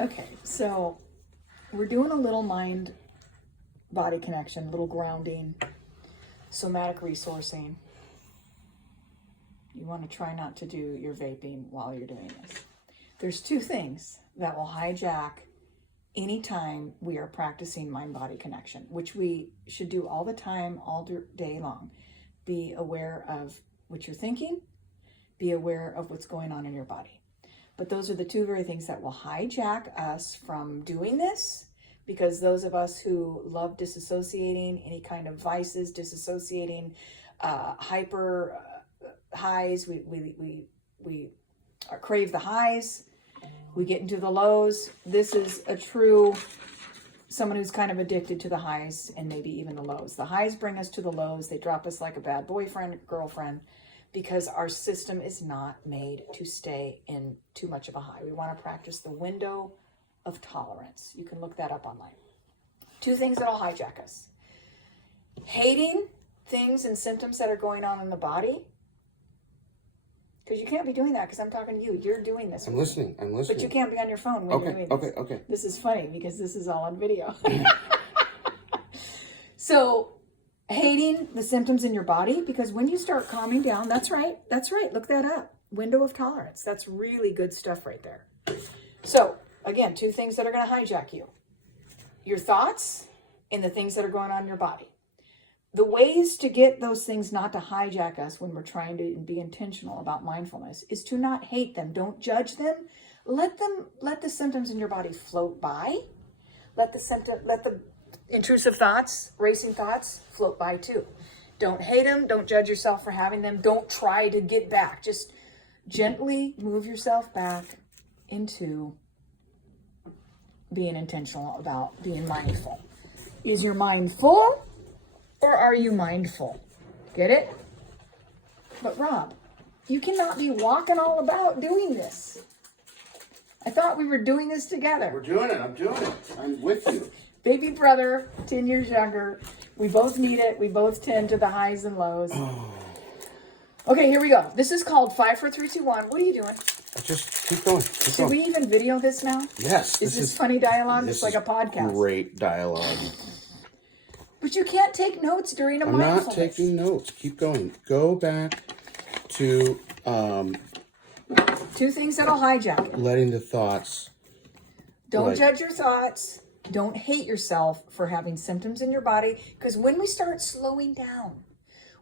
Okay, so we're doing a little mind-body connection, a little grounding, somatic resourcing. You want to try not to do your vaping while you're doing this. There's two things that will hijack anytime we are practicing mind-body connection, which we should do all the time, all day long. Be aware of what you're thinking. Be aware of what's going on in your body. But those are the two very things that will hijack us from doing this, because those of us who love disassociating, any kind of vices, disassociating, hyper highs, we crave the highs, we get into the lows. This is a true, someone who's kind of addicted to the highs and maybe even the lows. The highs bring us to the lows. They drop us like a bad boyfriend, girlfriend, because our system is not made to stay in too much of a high. We want to practice the window of tolerance. You can look that up online. Two things that'll hijack us. Hating things and symptoms that are going on in the body. Because you can't be doing that because I'm talking to you. You're doing this. I'm listening. But you can't be on your phone when you're doing this. Okay. This is funny because this is all on video. So, hating the symptoms in your body, because when you start calming down, that's right, look that up. Window of tolerance. That's really good stuff right there. So, again, two things that are going to hijack you. Your thoughts and the things that are going on in your body. The ways to get those things not to hijack us when we're trying to be intentional about mindfulness is to not hate them. Don't judge them. Let the symptoms in your body float by. Let the intrusive thoughts, racing thoughts, float by too. Don't hate them. Don't judge yourself for having them. Don't try to get back. Just gently move yourself back into being intentional about being mindful. Is your mind full or are you mindful? Get it? But Rob, you cannot be walking all about doing this. I thought we were doing this together. We're doing it. I'm doing it. I'm with you. Baby brother, 10 years younger. We both need it. We both tend to the highs and lows. Okay, here we go. This is called 5, 4, 3, 2, 1. What are you doing? Just keep going. Should we even video this now? Yes. Is this funny dialogue? It's like a podcast. Great dialogue. But you can't take notes during a mindfulness. I'm not taking notes. Keep going. Go back to two things that'll hijack it. letting the thoughts. Don't judge your thoughts. Don't hate yourself for having symptoms in your body, because when we start slowing down,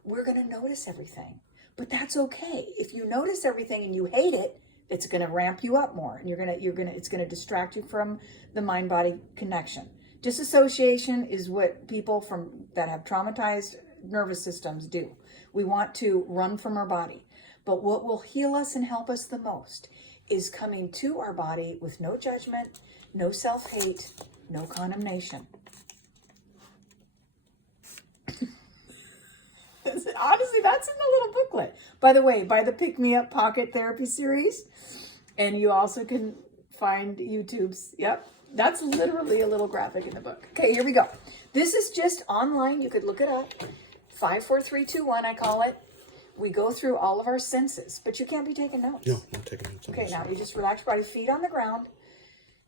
we're going to notice everything. But that's okay. If you notice everything and you hate it, it's going to ramp you up more, and it's going to distract you from the mind-body connection. Disassociation is what people that have traumatized nervous systems do. We want to run from our body. But what will heal us and help us the most is coming to our body with no judgment, no self-hate, no condemnation. Honestly, that's in the little booklet. By the way, buy the Pick Me Up Pocket Therapy Series. And you also can find YouTube's, that's literally a little graphic in the book. Okay, here we go. This is just online. You could look it up. 5, 4, 3, 2, 1, I call it. We go through all of our senses, but you can't be taking notes. No, not taking notes. Okay, now you just relax your body, feet on the ground.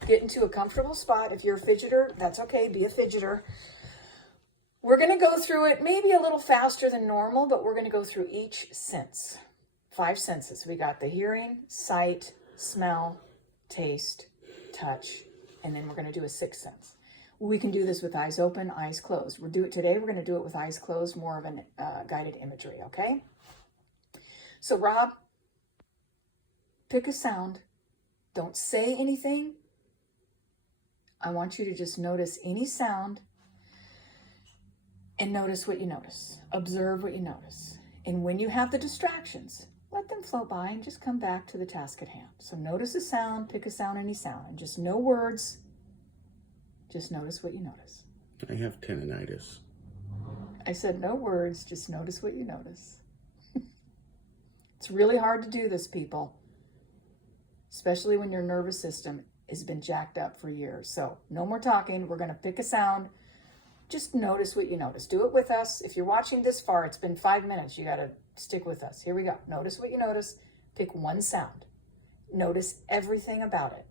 Get into a comfortable spot. If you're a fidgeter, that's okay. Be a fidgeter. We're going to go through it maybe a little faster than normal, but we're going to go through each sense. 5 senses. We got the hearing, sight, smell, taste, touch, and then we're going to do a 6th sense. We can do this with eyes open, eyes closed. Today we're going to do it with eyes closed, more of an guided imagery, okay? So Rob, pick a sound. Don't say anything. I want you to just notice any sound and notice what you notice. Observe what you notice. And when you have the distractions, let them float by and just come back to the task at hand. So notice a sound, pick a sound, any sound, and just no words. Just notice what you notice. I have tendinitis. I said no words, just notice what you notice. It's really hard to do this, people, especially when your nervous system has been jacked up for years. So no more talking. We're going to pick a sound. Just notice what you notice. Do it with us. If you're watching this far, it's been 5 minutes. You got to stick with us. Here we go. Notice what you notice. Pick one sound. Notice everything about it.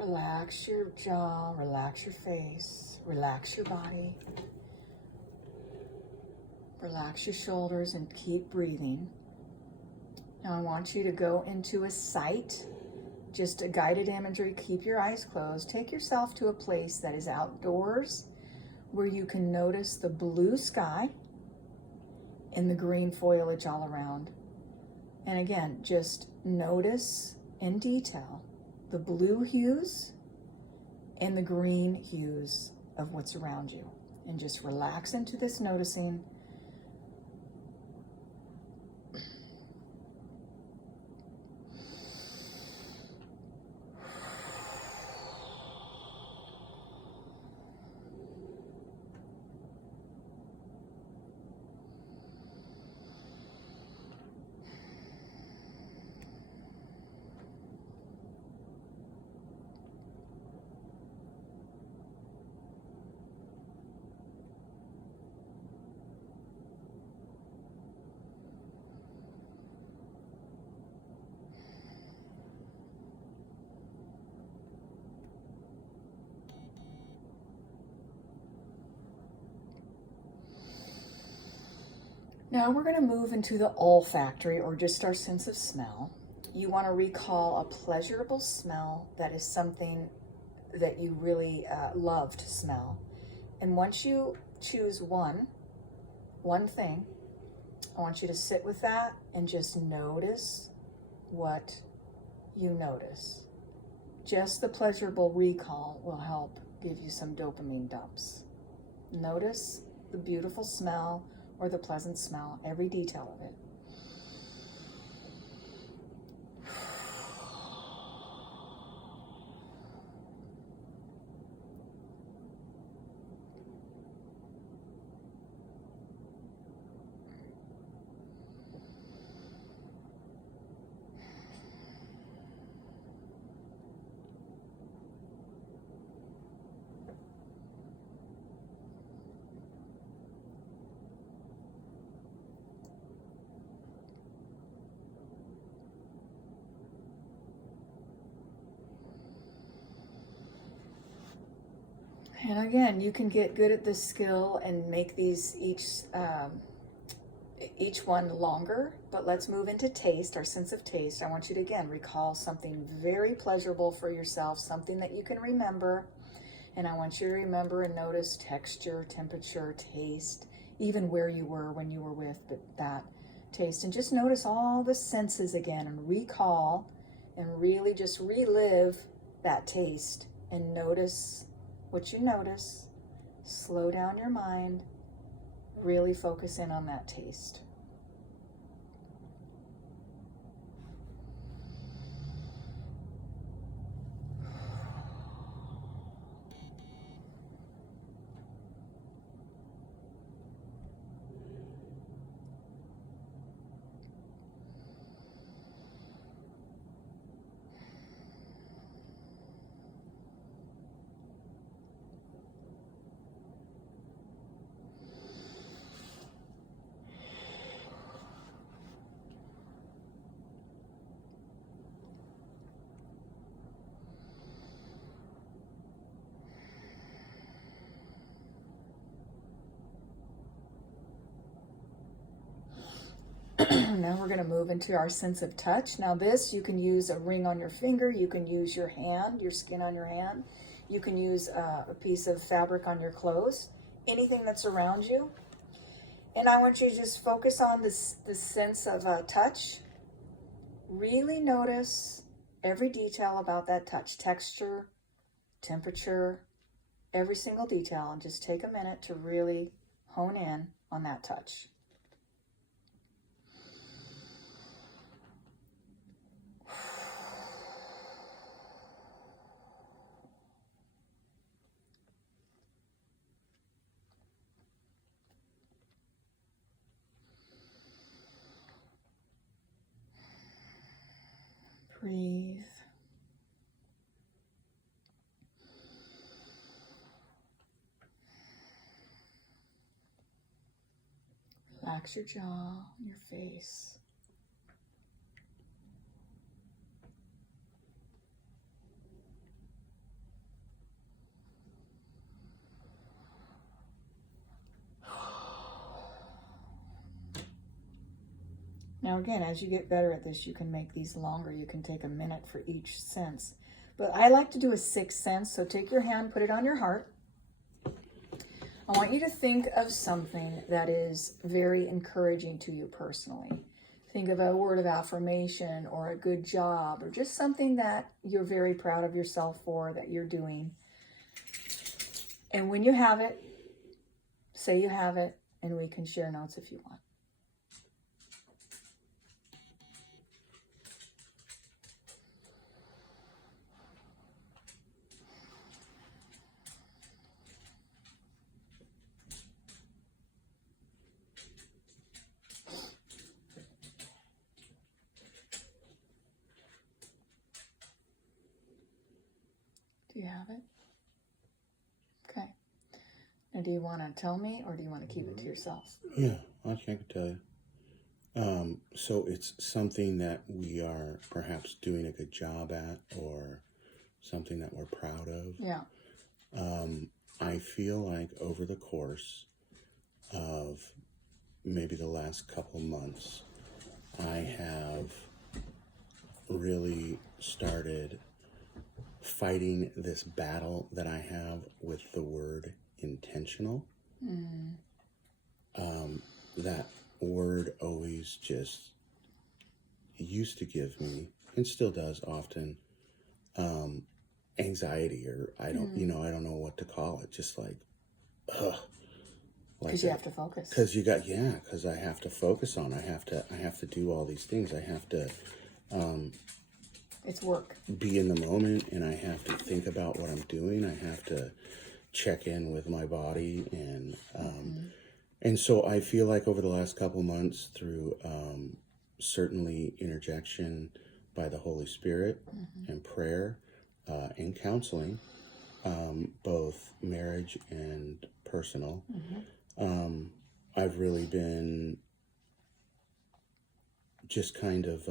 Relax your jaw, relax your face, relax your body. Relax your shoulders and keep breathing. Now I want you to go into a sight, just a guided imagery. Keep your eyes closed. Take yourself to a place that is outdoors where you can notice the blue sky and the green foliage all around. And again, just notice in detail the blue hues and the green hues of what's around you. And just relax into this noticing. Now we're going to move into the olfactory, or just our sense of smell. You want to recall a pleasurable smell that is something that you really love to smell. And once you choose one thing, I want you to sit with that and just notice what you notice. Just the pleasurable recall will help give you some dopamine dumps. Notice the beautiful smell or the pleasant smell, every detail of it. And again, you can get good at this skill and make these each one longer, but let's move into taste, our sense of taste. I want you to again recall something very pleasurable for yourself, something that you can remember. And I want you to remember and notice texture, temperature, taste, even where you were when you were with that taste. And just notice all the senses again and recall and really just relive that taste and notice what you notice. Slow down your mind, really focus in on that taste. Now we're going to move into our sense of touch. Now this, you can use a ring on your finger, you can use your hand, your skin on your hand, you can use a piece of fabric on your clothes, anything that's around you. And I want you to just focus on this sense of touch. Really notice every detail about that touch, texture, temperature, every single detail, and just take a minute to really hone in on that touch. Breathe. Relax your jaw and your face. Now again, as you get better at this, you can make these longer. You can take a minute for each sense. But I like to do a 6th sense. So take your hand, put it on your heart. I want you to think of something that is very encouraging to you personally. Think of a word of affirmation or a good job or just something that you're very proud of yourself for that you're doing. And when you have it, say you have it, and we can share notes if you want. Do you have it? Okay. Now, do you want to tell me or do you want to keep it to yourself? Yeah, I can tell you. So it's something that we are perhaps doing a good job at or something that we're proud of. Yeah. I feel like over the course of maybe the last couple months, I have really started fighting this battle that I have with the word intentional. That word always just used to give me, and still does often, anxiety, or I don't know what to call it. Just like, ugh. Because you have to focus. Because I have to focus on. I have to do all these things. I have to. It's work. Be in the moment, and I have to think about what I'm doing. I have to check in with my body, and so I feel like over the last couple months, through certainly interjection by the Holy Spirit and prayer and counseling, both marriage and personal, I've really been just kind of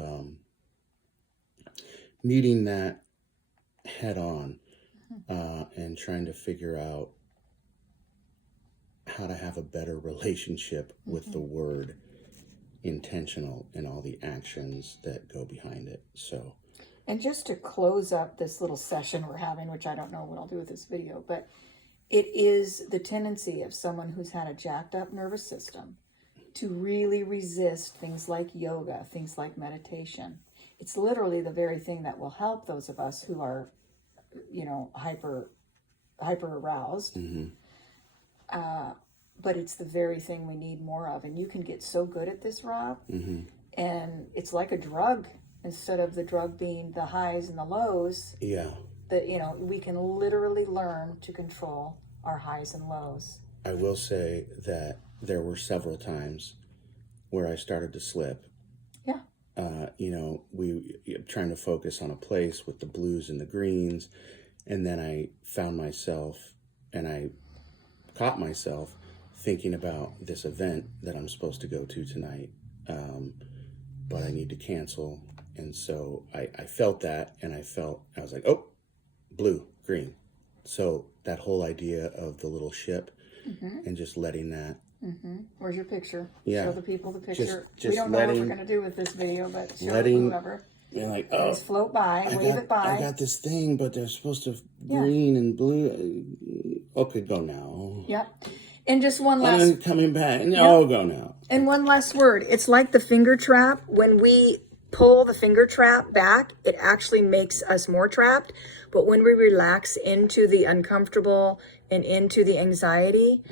meeting that head on and trying to figure out how to have a better relationship with the word intentional and all the actions that go behind it. So, and just to close up this little session we're having, which I don't know what I'll do with this video, but it is the tendency of someone who's had a jacked up nervous system to really resist things like yoga, things like meditation. It's literally the very thing that will help those of us who are, hyper aroused. But it's the very thing we need more of. And you can get so good at this, Rob. And it's like a drug. Instead of the drug being the highs and the lows, we can literally learn to control our highs and lows. I will say that there were several times where I started to slip. Yeah. We trying to focus on a place with the blues and the greens, and then I found myself, and I caught myself thinking about this event that I'm supposed to go to tonight, but I need to cancel. And so I felt that, and I was like, oh, blue, green. So that whole idea of the little ship and just letting that. Where's your picture? Yeah. Show the people the picture. Just we don't know what we're going to do with this video, but show whoever. You're like, just float by, wave it by. I got this thing, but they're supposed to green and blue. Okay, go now. Yep. And just one last... I'm coming back. No, go now. And one last word. It's like the finger trap. When we pull the finger trap back, it actually makes us more trapped. But when we relax into the uncomfortable and into the anxiety,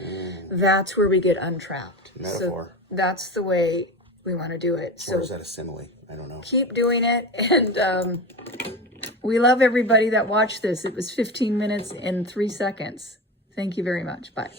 that's where we get untrapped. Metaphor. So that's the way we want to do it. Or is that a simile? I don't know. Keep doing it. And we love everybody that watched this. It was 15 minutes and 3 seconds. Thank you very much. Bye.